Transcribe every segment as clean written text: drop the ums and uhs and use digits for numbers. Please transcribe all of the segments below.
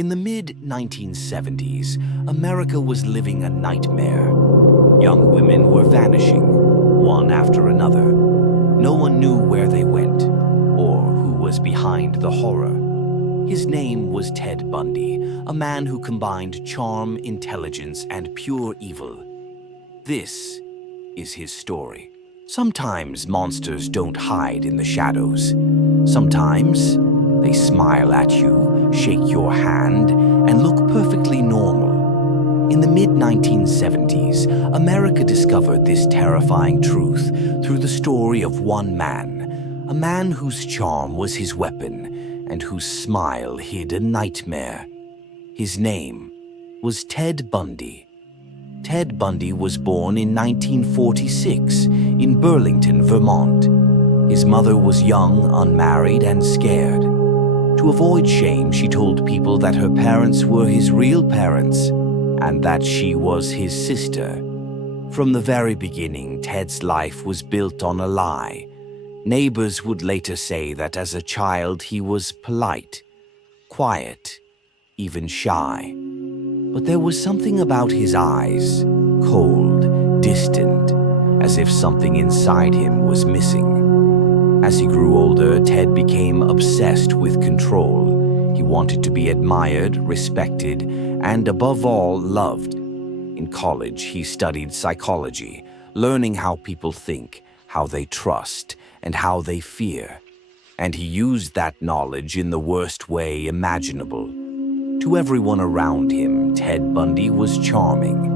In the mid-1970s, America was living a nightmare. Young women were vanishing, one after another. No one knew where they went, or who was behind the horror. His name was Ted Bundy, a man who combined charm, intelligence, and pure evil. This is his story. Sometimes monsters don't hide in the shadows. Sometimes they smile at you, shake your hand, and look perfectly normal. In the mid-1970s, America discovered this terrifying truth through the story of one man, a man whose charm was his weapon and whose smile hid a nightmare. His name was Ted Bundy. Ted Bundy was born in 1946 in Burlington, Vermont. His mother was young, unmarried, and scared. To avoid shame, she told people that her parents were his real parents and that she was his sister. From the very beginning, Ted's life was built on a lie. Neighbors would later say that as a child he was polite, quiet, even shy. But there was something about his eyes, cold, distant, as if something inside him was missing. As he grew older, Ted became obsessed with control. He wanted to be admired, respected, and above all, loved. In college, he studied psychology, learning how people think, how they trust, and how they fear. And he used that knowledge in the worst way imaginable. To everyone around him, Ted Bundy was charming.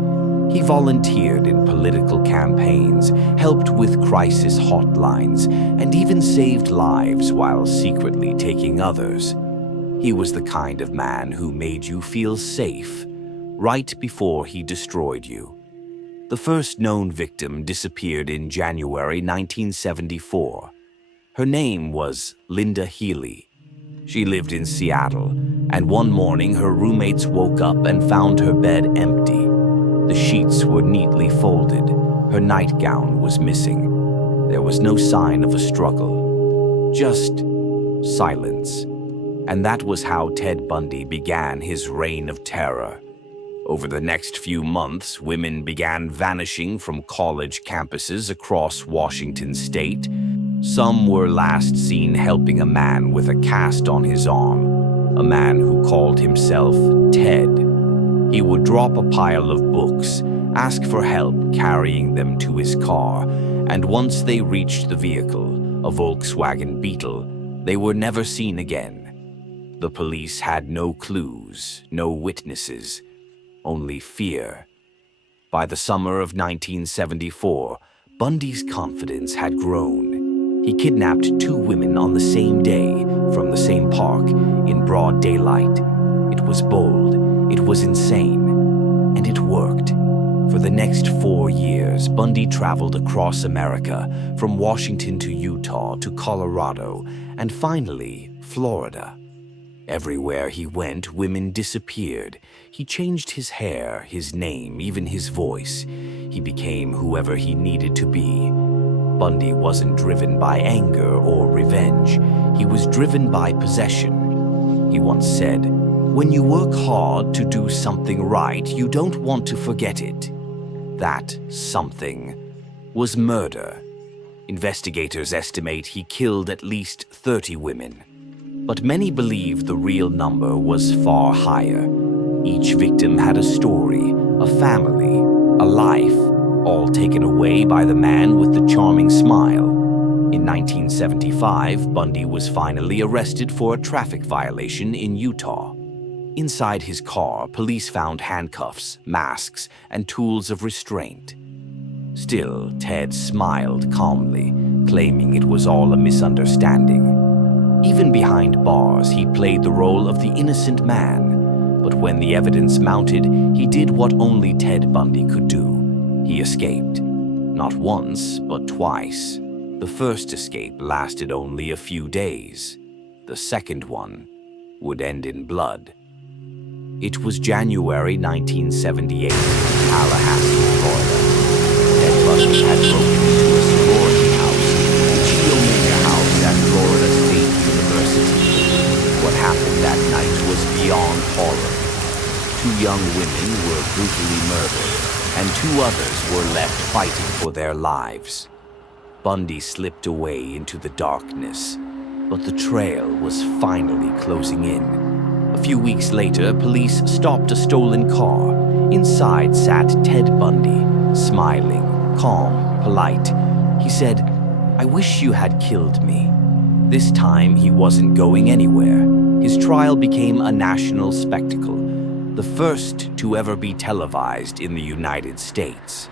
He volunteered in political campaigns, helped with crisis hotlines, and even saved lives while secretly taking others. He was the kind of man who made you feel safe, right before he destroyed you. The first known victim disappeared in January 1974. Her name was Linda Healy. She lived in Seattle, and one morning her roommates woke up and found her bed empty. The sheets were neatly folded. Her nightgown was missing. There was no sign of a struggle, just silence. And that was how Ted Bundy began his reign of terror. Over the next few months, women began vanishing from college campuses across Washington state. Some were last seen helping a man with a cast on his arm, a man who called himself Ted. He would drop a pile of books, ask for help carrying them to his car, and once they reached the vehicle, a Volkswagen Beetle, they were never seen again. The police had no clues, no witnesses, only fear. By the summer of 1974, Bundy's confidence had grown. He kidnapped 2 women on the same day from the same park in broad daylight. It was bold, it was insane, and it worked. For the next 4 years, Bundy traveled across America, from Washington to Utah to Colorado, and finally, Florida. Everywhere he went, women disappeared. He changed his hair, his name, even his voice. He became whoever he needed to be. Bundy wasn't driven by anger or revenge. He was driven by possession. He once said, "When you work hard to do something right, you don't want to forget it." That something was murder. Investigators estimate he killed at least 30 women. But many believe the real number was far higher. Each victim had a story, a family, a life, all taken away by the man with the charming smile. In 1975, Bundy was finally arrested for a traffic violation in Utah. Inside his car, police found handcuffs, masks, and tools of restraint. Still, Ted smiled calmly, claiming it was all a misunderstanding. Even behind bars, he played the role of the innocent man. But when the evidence mounted, he did what only Ted Bundy could do. He escaped. Not once, but twice. The first escape lasted only a few days. The second one would end in blood. It was January 1978 in Tallahassee, Florida. Ted Bundy had broken into a sorority house, the Chi Omega House at Florida State University. What happened that night was beyond horror. Two young women were brutally murdered, and two others were left fighting for their lives. Bundy slipped away into the darkness, but the trail was finally closing in. A few weeks later, police stopped a stolen car. Inside sat Ted Bundy, smiling, calm, polite. He said, "I wish you had killed me." This time, he wasn't going anywhere. His trial became a national spectacle, the first to ever be televised in the United States.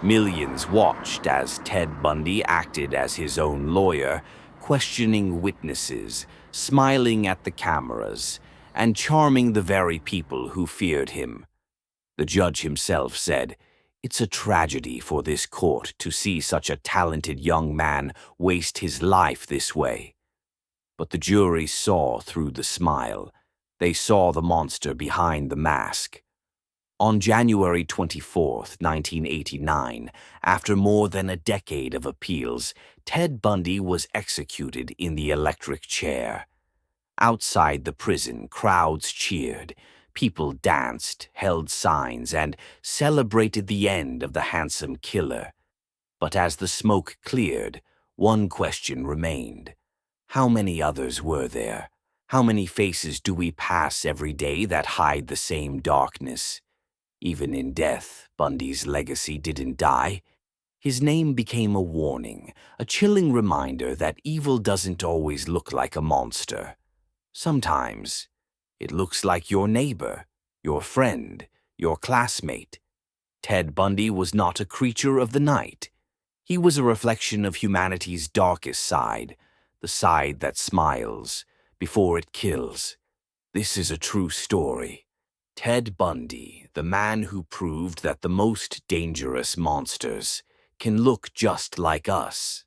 Millions watched as Ted Bundy acted as his own lawyer, questioning witnesses, smiling at the cameras, and charming the very people who feared him. The judge himself said, "It's a tragedy for this court to see such a talented young man waste his life this way." But the jury saw through the smile. They saw the monster behind the mask. On January 24th, 1989, after more than a decade of appeals, Ted Bundy was executed in the electric chair. Outside the prison, crowds cheered. People danced, held signs, and celebrated the end of the handsome killer. But as the smoke cleared, one question remained. How many others were there? How many faces do we pass every day that hide the same darkness? Even in death, Bundy's legacy didn't die. His name became a warning, a chilling reminder that evil doesn't always look like a monster. Sometimes, it looks like your neighbor, your friend, your classmate. Ted Bundy was not a creature of the night. He was a reflection of humanity's darkest side, the side that smiles before it kills. This is a true story. Ted Bundy, the man who proved that the most dangerous monsters can look just like us.